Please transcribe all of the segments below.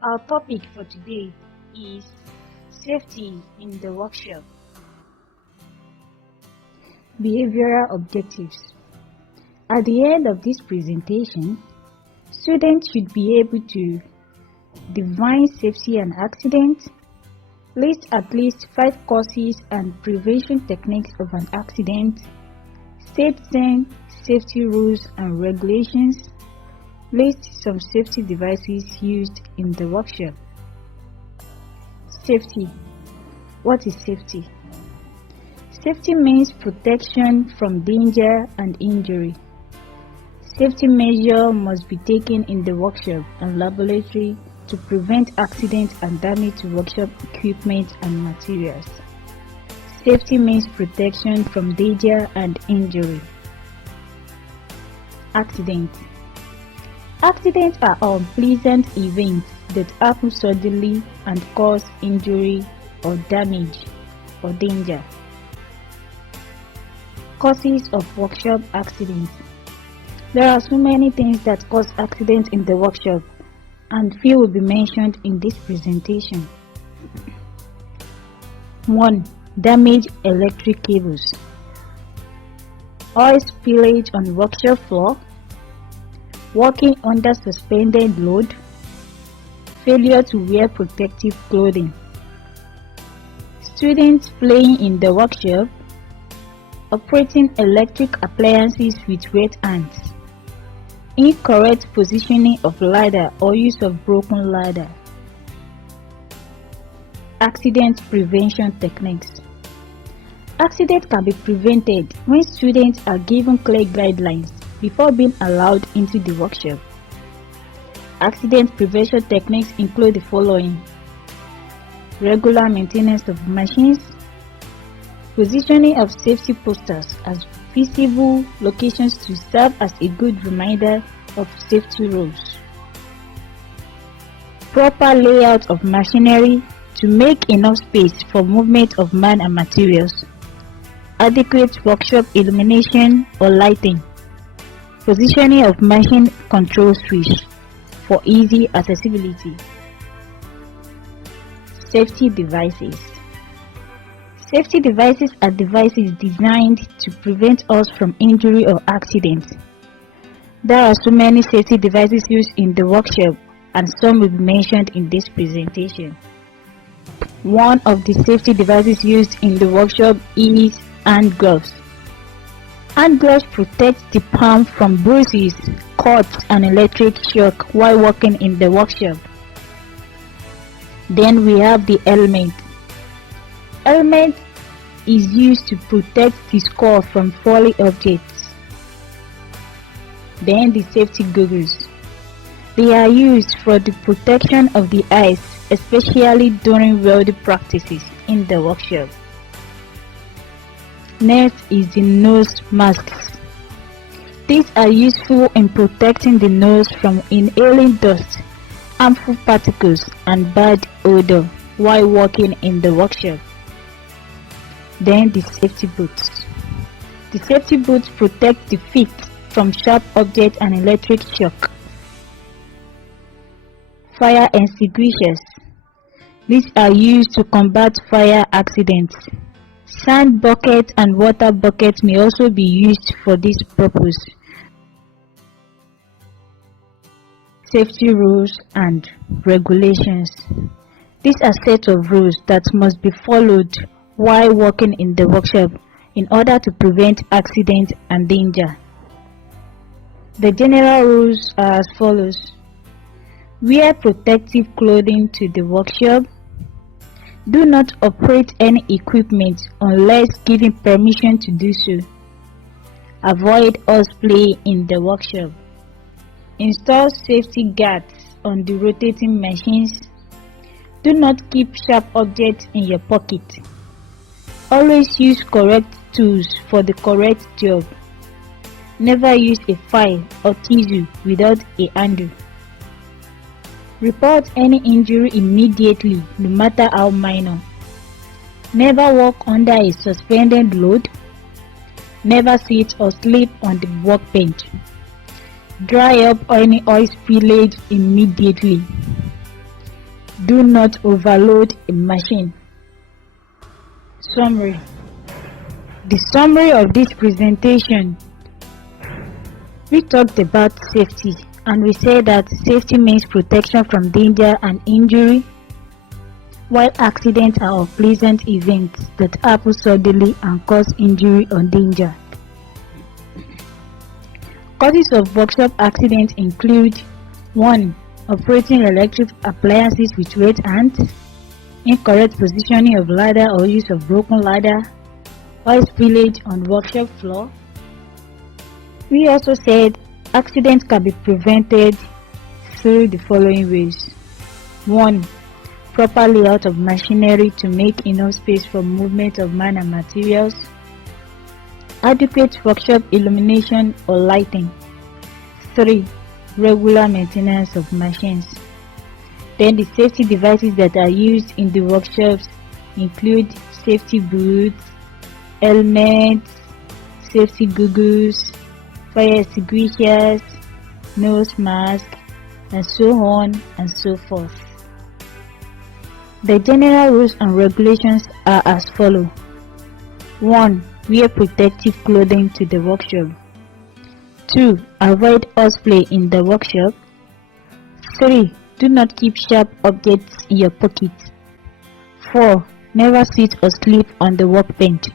Our topic for today is safety in the workshop. Behavioral objectives. At the end of this presentation, students should be able to define safety and accident, list at least 5 causes and prevention techniques of an accident, state 10 safety rules and regulations, list some safety devices used in the workshop. Safety. What is safety? Safety means protection from danger and injury. Safety measures must be taken in the workshop and laboratory to prevent accidents and damage to workshop equipment and materials. Safety means protection from danger and injury. Accident. Accidents are unpleasant events that happen suddenly and cause injury or damage or danger. Causes of workshop accidents. There are so many things that cause accidents in the workshop, and few will be mentioned in this presentation. 1. Damaged electric cables. Oil spillage on workshop floor. Working under suspended load. Failure to wear protective clothing. Students playing in the workshop. Operating electric appliances with wet hands. Incorrect positioning of ladder or use of broken ladder. Accident prevention techniques. Accidents can be prevented when students are given clear guidelines before being allowed into the workshop. Accident prevention techniques include the following: regular maintenance of machines, positioning of safety posters as visible locations to serve as a good reminder of safety rules, proper layout of machinery to make enough space for movement of man and materials, adequate workshop illumination or lighting, positioning of machine control switch for easy accessibility. Safety devices. Safety devices are devices designed to prevent us from injury or accident. There are so many safety devices used in the workshop, and some will be mentioned in this presentation. One of the safety devices used in the workshop is hand gloves. Hand gloves protect the palm from bruises, cuts, and electric shock while working in the workshop. Then we have the helmet. Helmet is used to protect the skull from falling objects. Then the safety goggles. They are used for the protection of the eyes, especially during welding practices in the workshop. Next is the nose masks. These are useful in protecting the nose from inhaling dust, harmful particles, and bad odor while working in the workshop. Then the safety boots. The safety boots protect the feet from sharp objects and electric shock. Fire extinguishers. These are used to combat fire accidents. Sand buckets and water buckets may also be used for this purpose. Safety rules and regulations. These are sets of rules that must be followed while working in the workshop in order to prevent accidents and danger. The general rules are as follows: wear protective clothing to the workshop. Do not operate any equipment unless given permission to do so. Avoid horseplay in the workshop. Install safety guards on the rotating machines. Do not keep sharp objects in your pocket. Always use correct tools for the correct job. Never use a file or chisel without a handle. Report any injury immediately, no matter how minor. Never work under a suspended load. Never sit or sleep on the workbench. Dry up any oil spillage immediately. Do not overload a machine. Summary. The summary of this presentation, we talked about safety, and we said that safety means protection from danger and injury, while accidents are unpleasant events that happen suddenly and cause injury or danger. Causes of workshop accidents include 1. Operating electric appliances with wet hands, incorrect positioning of ladder or use of broken ladder, oil spillage on workshop floor. We also said accidents can be prevented through the following ways. 1. Proper layout of machinery to make enough space for movement of man and materials. Adequate workshop illumination or lighting. 3. Regular maintenance of machines. Then the safety devices that are used in the workshops include safety boots, helmets, safety goggles, fire extinguishers, nose mask, and so on and so forth. The general rules and regulations are as follows. 1. Wear protective clothing to the workshop. 2. Avoid horseplay in the workshop. 3. Do not keep sharp objects in your pocket. 4. Never sit or sleep on the workbench.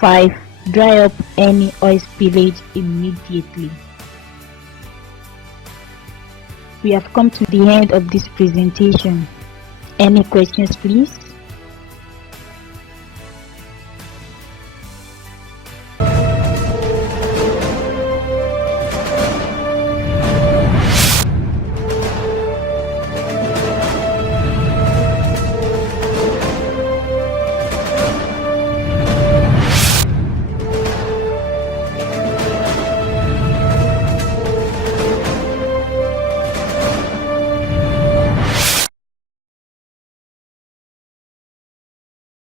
5. Dry up any oil spillage immediately. We have come to the end of this presentation. Any questions, please?